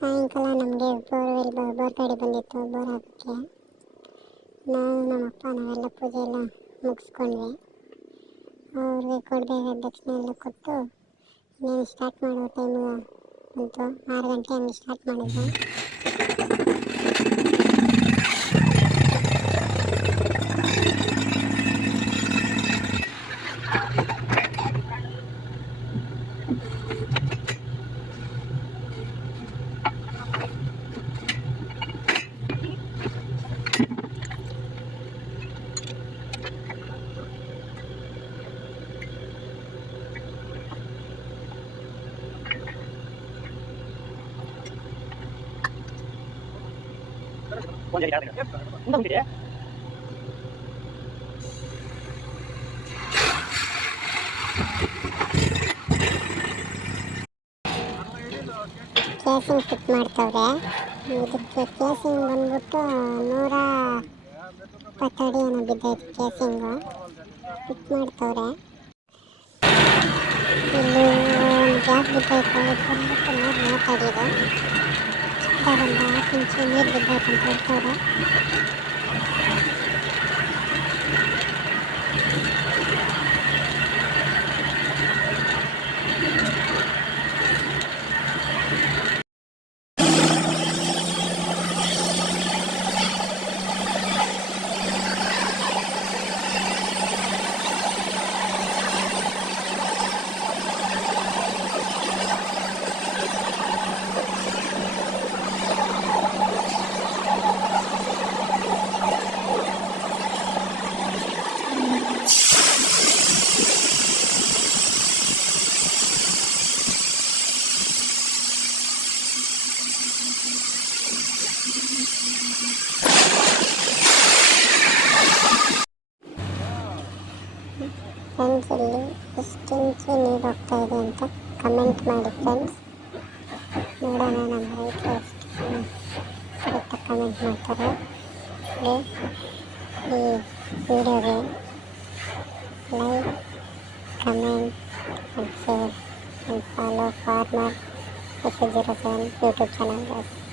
ಸಾಯಂಕಾಲ ನಮಗೆ ಬೋರ್ ಗಾಡಿ ಬಂದಿತ್ತು ಬೋರ್ ಹಾಕೋಕ್ಕೆ. ನಾನು ನಮ್ಮಪ್ಪ ನಾವೆಲ್ಲ ಪೂಜೆ ಎಲ್ಲ ಮುಗಿಸ್ಕೊಂಡ್ವಿ. ಅವ್ರಿಗೆ ಕೊಡಬೇಕಾದ ದಕ್ಷಿಣೆ ಎಲ್ಲ ಕೊಟ್ಟು ಇನ್ನೇನು ಸ್ಟಾರ್ಟ್ ಮಾಡೋ ಟೈಮು ಬಂತು. 6 ಗಂಟೆ ಹಂಗೆ ಸ್ಟಾರ್ಟ್ ಮಾಡಿದ್ವಿ. ಕೇಸಿಂಗ್ ಫಿಟ್ ಮಾಡ್ತವ್ರೆ. ಇದಕ್ಕೆ ಕೇಸಿಂಗ್ ಬಂದ್ಬಿಟ್ಟು 120 ಅಡಿ ಏನೋ ಬಿದ್ದೈತೆ ಕೇಸಿಂಗು. ಫಿಟ್ ಮಾಡ್ತವ್ರೆ. ಇಲ್ಲಿ ಒಂದು ಗ್ಯಾಪ್ ಬಿದ್ದೈತೆ. ಇದು ಬಂದ್ಬಿಟ್ಟು 140 ಅಡಿದು. ಚಿಕ್ಕದಾಗೊಂದು 6 ಇಂಚು ನೀರು ಬಿದ್ದೈತೆ ಅಂತ ಹೇಳ್ತವ್ರೆ. ಫ್ರೆಂಡ್ಸ್, ಇಲ್ಲಿ ಎಷ್ಟು ಇಂಚು ನೀರು ಹೋಗ್ತಾ ಇದೆ ಅಂತ ಕಮೆಂಟ್ ಮಾಡಿ ಫ್ರೆಂಡ್ಸ್. ನೋಡೋಣ ನಮ್ಮ ರೈತರು ಎಷ್ಟು ಕರೆಕ್ಟಾಗಿ ಕಮೆಂಟ್ ಮಾಡ್ತಾರೆ. ಈ ವಿಡಿಯೋಗೆ like, comment and share and follow Farmer SC07 YouTube channel guys.